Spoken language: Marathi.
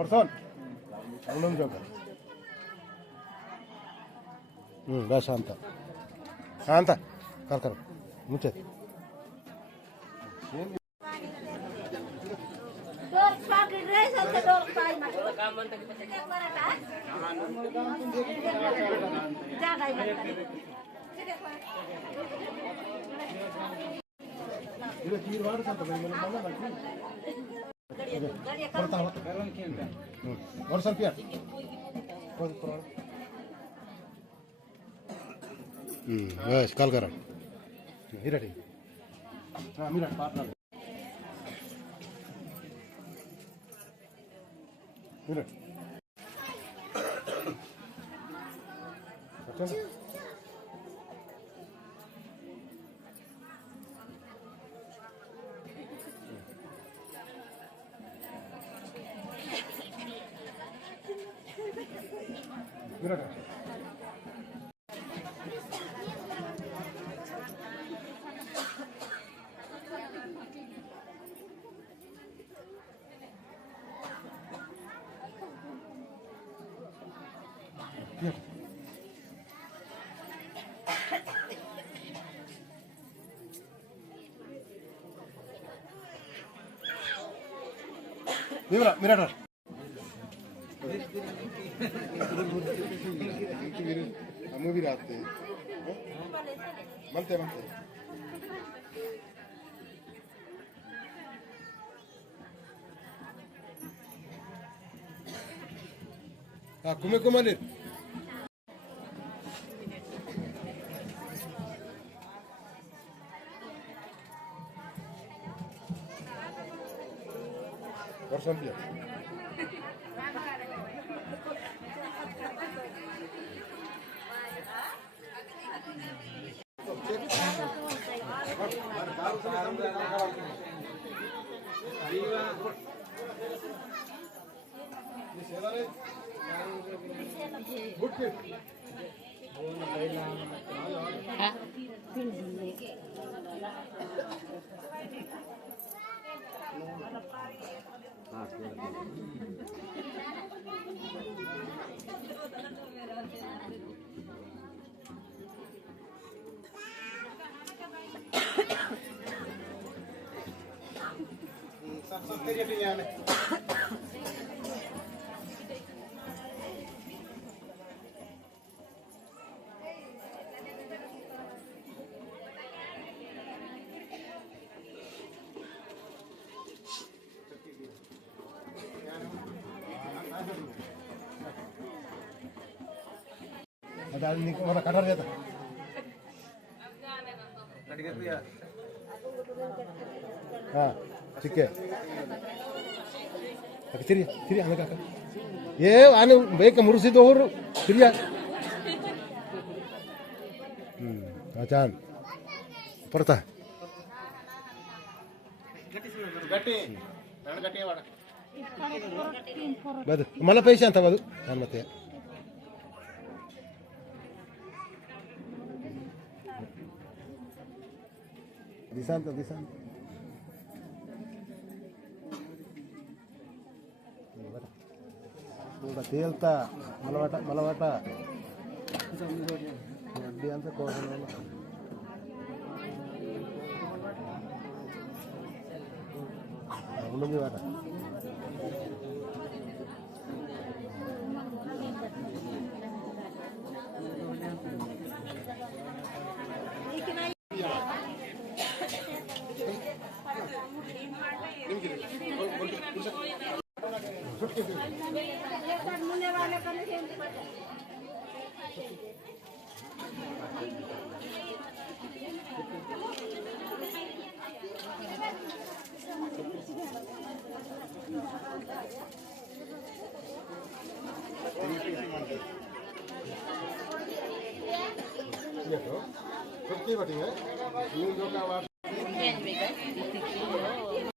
Person, belum juga. Dah Santa, Santa, kar, muncul. Orsan piar. Yes, kal karam. Ira ठीक. हाँ मिला पार्टनर. मिला. अच्छा. मिला. Mira, mira. हम भी रहते हैं बनते हाँ कुमे और समझिए mana kadar jatuh. हाँ ठीक है. Ciri anak kakak. Ye, ane baik kemurusi dohor ciri. Acan. Perta. Badu, mana पैसे आता badu? Kan mati. Disanta. Udah delta, malawata. Dia antar kosan mana? Belum juga ada. देखो, कितनी बटी है? यूं जो का